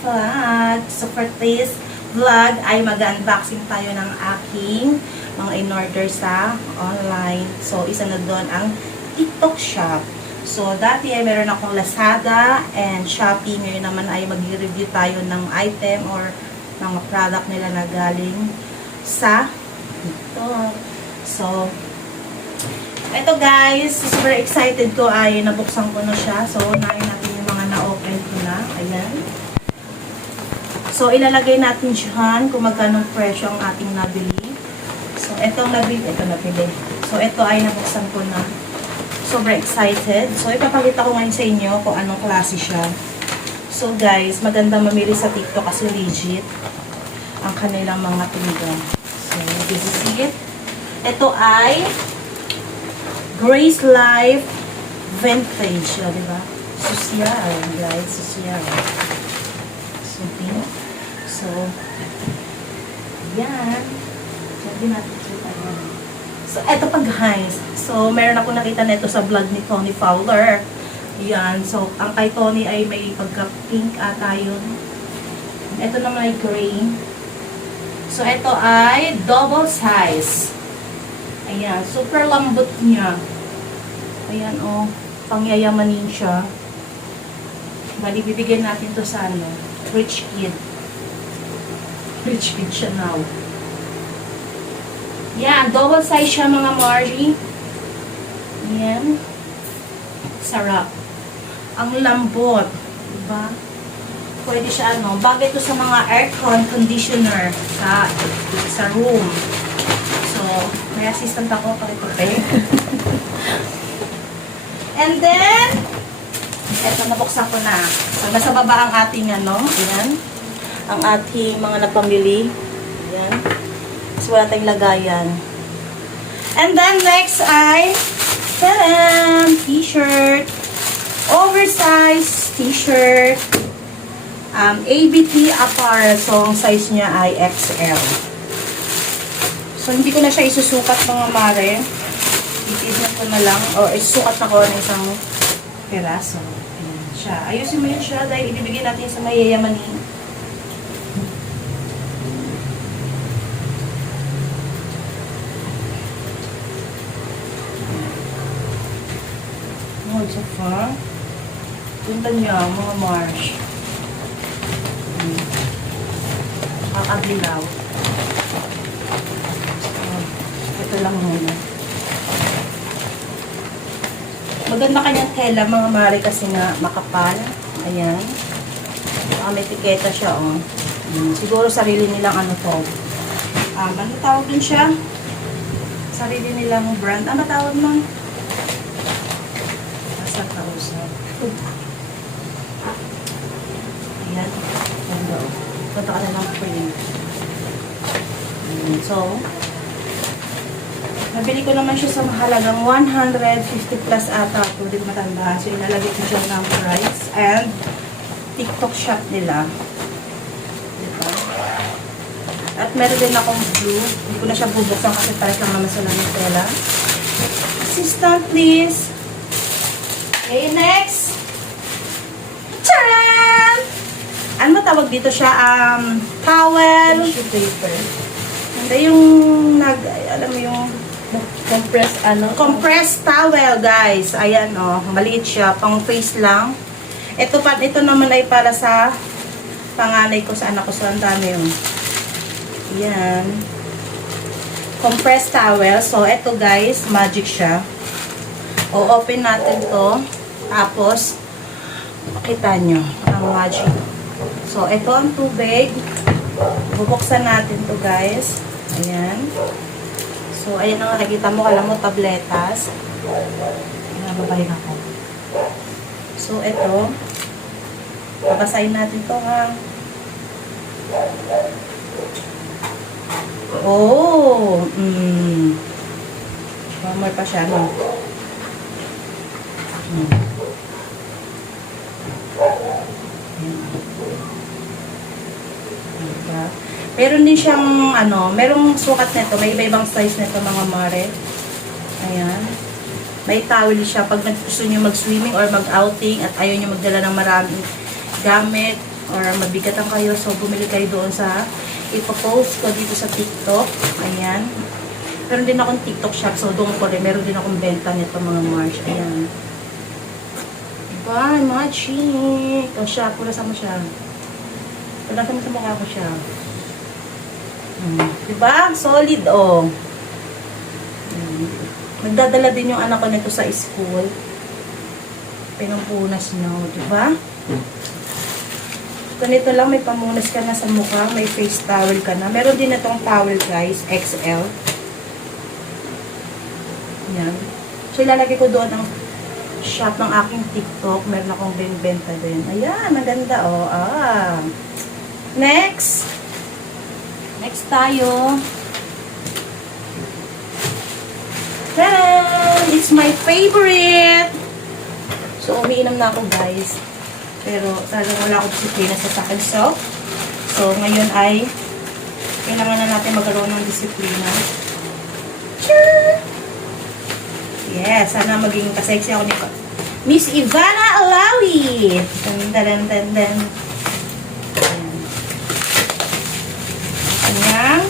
vlog. So for this vlog ay mag-unboxing tayo ng aking mga in-order sa online. So isa na doon ang TikTok shop. So dati ay meron akong Lazada and Shopee. Ngayon naman ay mag-review tayo ng item or mga product nila na galing sa TikTok. So eto guys, super excited ko ay nabuksan ko na siya. So, unahin natin yung mga na-open ko na. Ayan. So, ilalagay natin dyan kung magkano presyo ang ating nabili. So, etong nabili. So, eto ay nabuksan ko na. Super excited. So, ipapakita ko ngayon sa inyo kung anong klase siya. So, guys, maganda mamili sa TikTok kasi legit ang kanilang mga tinda. So, this is it. Ito ay Grace Life Vintage, diba? Social, guys, social. So, yan. Hindi natin kita yan. So, eto pa guys. So, meron ako nakita nito sa vlog ni Tony Fowler. Yan. So, ang kay Tony ay may pagka-pink ata yun. Eto naman ay gray. So, eto ay double size. Ayan, super lambot niya. Ayan, oh, pangyayamanin siya. Bali, bibigyan natin to sa ano, rich kid. Rich kid siya now. Yan, double size siya mga Margie. Ayan. Sarap. Ang lambot. Diba? Pwede siya, ano, bagay to sa mga aircon conditioner sa room. So, may assistant ako pakipagpay. And then, eto, nabuksan ko na. So, nasa baba ang ating, ano, ayan. Ang ating mga napamili. Ayan. So, wala tayong lagayan. And then, next ay, tadam! T-shirt. Oversized t-shirt. ABT apparel. So, ang size niya ay XL. So, hindi ko na siya isusukat mga mare. Itignan ko na lang. O, isusukat na ko ng isang peraso. Ayan siya. Ayusin mo yun siya dahil ibibigay natin sa mayayamanin. Oh, so far. Punta niya, mga marsh. Kakabilaw. Ito lang muna. Maganda kanyang tela mga mare kasi nga makapal. Ayan. May etiketa siya, oh. Siguro sarili nilang ano to. Ano tawag din siya? Sarili nilang brand. Ano tawag mo? Nasa kausap. Ayan. Ganda, oh. Punta ka na lang print. So, nabili ko naman siya sa mahalagang 150 plus ata. Hindi ko matanda. So, inalagay ko siya ng price. And, TikTok shop nila. Diba? At meron din akong blue. Hindi ko na siya bubuksan kasi pares lang naman sa ng tela. Assistant, please. Okay, next. Charan! Ano tawag dito siya? Towel. Tissue paper. Hindi yung alam mo yung compressed towel, guys. Ayan, oh. Maliit siya. Pang face lang. Ito naman ay para sa panganay ko sa anak ko. So, ang dami yung. Ayan. Compressed towel. So, ito guys, magic siya. O-open natin to. Tapos, makita nyo ang magic. So, ito ang tubig. Bubuksan natin to guys. Ayan. So, ayan ang nakikita mo. Alam mo, tabletas. Nababahin ako. So, ito. Babasahin natin to, ha. Oh! More pa siya, no? Meron din siyang, ano, merong sukat nito. May iba-ibang size nito, mga mare. Ayan. May towel siya. Pag gusto nyo mag-swimming or mag-outing at ayaw nyo magdala ng maraming gamit, or mabigatan kayo, so bumili kayo doon sa ipopost ko dito sa TikTok. Ayan. Meron din akong TikTok shop, so doon ko rin. Meron din akong benta nito mga March. Ayan. Diba? Mga chick. O siya, pulasan mo siya. Pulasan mo sa mukha ko siya. Diba? Solid, oh. Nagdadala din yung anak ko nito sa school. Pinampunas nyo, diba? Ganito lang, may pamunas ka na sa mukha, may face towel ka na. Meron din itong towel, guys, XL. Yan. So, ilalagay ko doon ang shop ng aking TikTok. Meron akong benta din. Ayan, maganda, oh. Ah. Next. Next tayo. Tadaan! It's my favorite! So, umiinom na ako, guys. Pero, talagang wala akong disiplina sa akin self. So, ngayon ay kailangan na natin magkaroon ng disiplina. Sure! Yes, sana maging kasexy ako ni Miss Ivana Alawi. Dan. Kanyang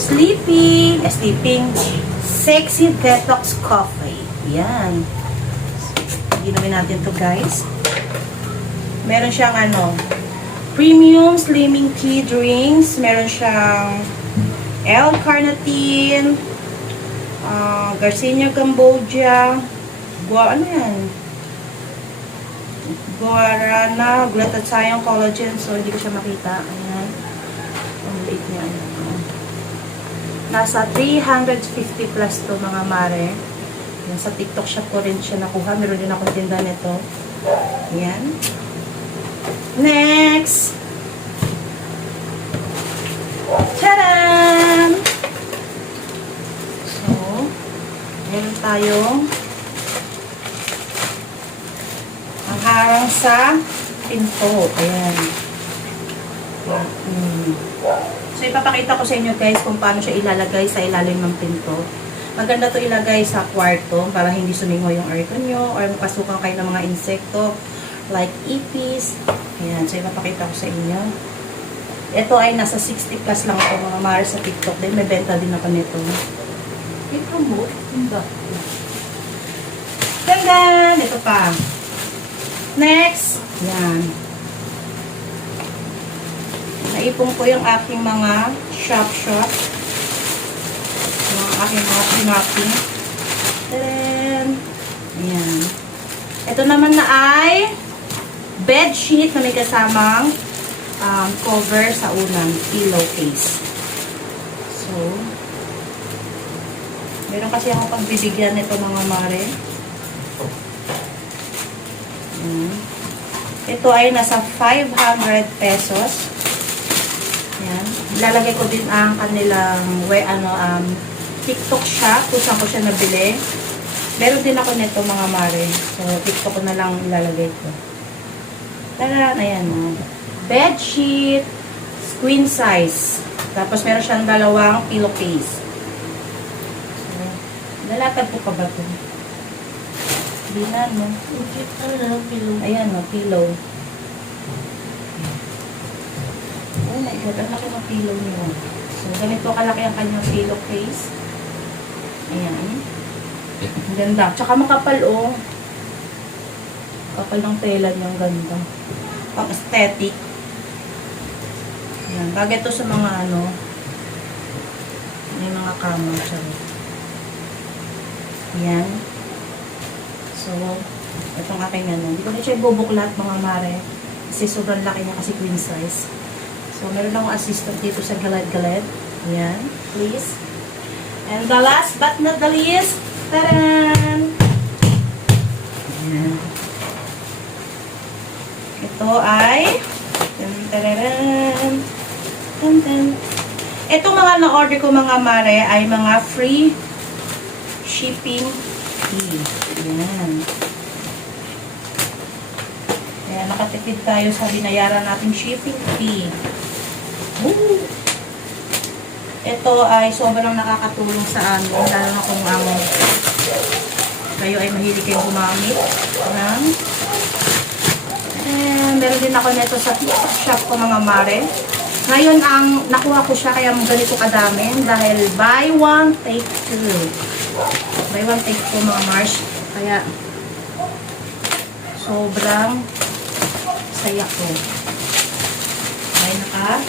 sleeping sexy detox coffee. Yan. Inumin natin to, guys. Meron siyang premium slimming tea drinks. Meron siyang L-carnitine, Garcinia Cambogia, guarana, glutathione collagen. So, hindi ko siya makita. Ayan. Ang liit niya. Nasa 350 plus to, mga mare. Yan, sa TikTok shop ko rin siya nakuha. Meron din akong tinda nito. Ayan. Next! Tadaan! So, meron tayong ang harang sa pinto. Ayan. So, ipapakita ko sa inyo, guys, kung paano siya ilalagay sa ilalim ng pinto. Maganda to ilagay sa kwarto para hindi sumingaw yung aircon nyo or mapasukan kayo ng mga insekto like ipis. Ayan. So, ipapakita ko sa inyo. Ito ay nasa 60 plus lang ako, mga mare, sa TikTok din. May benta din ako nito. Ito mo? Hindi. Gangan! Ito pa. Next. Yan. Naipon ko yung aking mga shop. Yung aking mga pinaping. Then, ayan. Ito naman na ay bedsheet na may kasamang cover sa unang pillowcase. So, meron kasi akong pagbibigyan nito, mga mare. Ito ay nasa 500 pesos. Yan. Ilalagay ko din ang kanilang TikTok shop kung saan ko siya nabili. Meron din ako nito, mga mare. So, TikTok ko na lang ilalagay ko. Tara, ayan o. Bedsheet, queen size. Tapos meron siyang dalawang pillowcase. So, nalatag ko pa ba ito? Hindi na, no? Ayan, no? Pillow. Oh my God, ang laki ng pillow niyo. So, ganito kalaki ang kanyang pillowcase. Ayan. Ang ganda. Tsaka makapal, oh. Kapal ng tela niya, ang ganda. Pang aesthetic. Ayan. Bagay ito sa mga may mga kama. Ayan. So, itong aking hindi ko na siya ibubuklat, mga mare. Kasi sobrang laki niya, kasi queen size. So, meron akong assistant dito sa galad-galad. Ayan. Please. And the last but not the least, taran! Ayan. Ito ay itong mga na-order ko, mga mare, ay mga free shipping fee. Ayan. Ayan, nakatipid tayo sa binayaran natin shipping fee. Woo! Ito ay sobrang nakakatulong sa amin, lalo na kung kayo ay mahilig kayong gumamit ng din ako nito sa TikTok shop ko mga mare. Ngayon ang nakuha ko siya kaya ganito kadami dahil buy one take two. Buy one take two mga Mars. Kaya sobrang saya ko. Ay naka.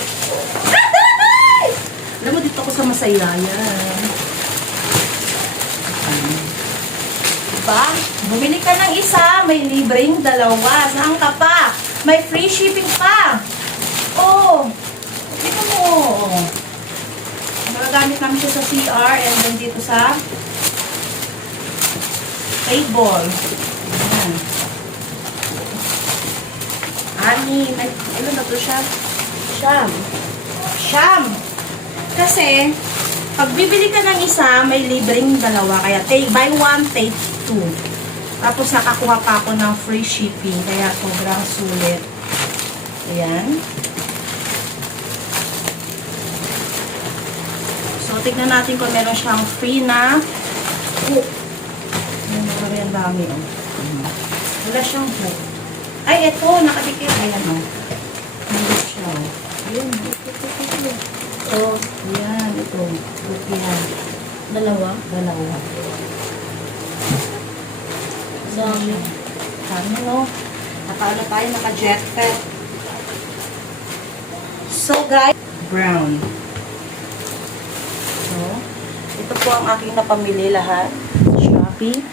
Alam mo dito ako sa masaya yan. Diba? Bumili ka ng isa, may libreng dalawa. Saan ka pa? May free shipping pa. Oh, dito mo. Magagamit namin siya sa CR and then dito sa table. Ayan. Ani, ano na to siya? Siyam. Kasi, pag bibili ka ng isa, may libreng dalawa. Kaya, buy one, take two. Tapos, nakakuha pa ako ng free shipping. Kaya, sobrang sulit. Ayan. So, tignan natin kung meron siyang free na hook. Ayan, marami ang dami. Oh. Wala siyang hook. Ay, ito, nakadikit. Ayan, oh. Nandito siya, oh. Ayan, ito. Oh, yan, ito. Hook yan. Dalawa. Dami, no? Nakaano tayo, naka-jet pet. So, guys, brown. So, ito po ang aking napamili lahat. Shopee.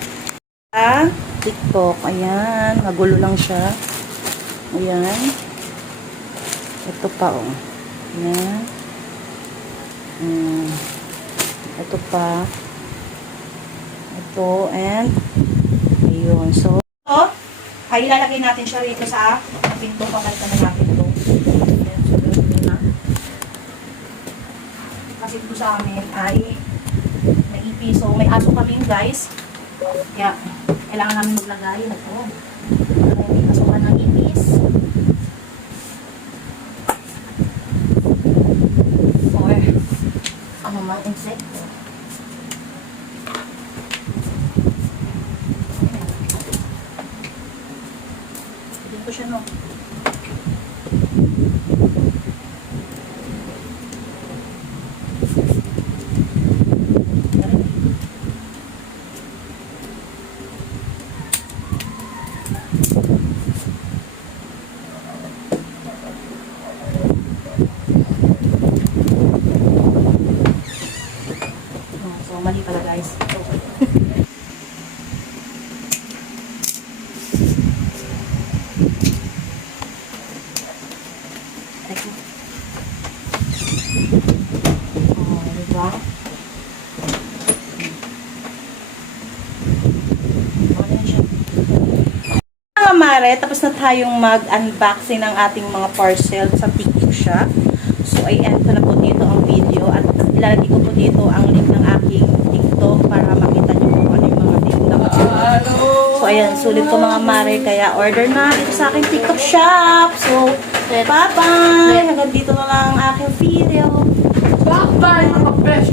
TikTok. Ayan, magulo lang siya. Ayan. Ito pa, oh. Ayan. Ito pa. Ito, and ayun. So, ay ilalagay natin siya rito sa pinto. Papalitan na natin ito. Ayan, so, gano'n na. Kasi ito sa amin ay naipi. So, may aso kami, guys. Kaya, kailangan namin maglagay. Ito. May asukan ng ipis. Or, ano man, insekto. Dito siya, no? So, mali pala, guys. Diba? Mga mare, tapos na tayong mag-unboxing ng ating mga parcel sa TikTok shop. So, i-end ko na po dito ang video at ilalagay ko po dito ang link ng aking TikTok para makita nyo kung ano yung mga tinda ko. So, ayan, sulit ko mga mare, kaya order na dito sa aking TikTok shop. So, bye-bye! Hanggang dito na lang ang aking video. Bye-bye, mga best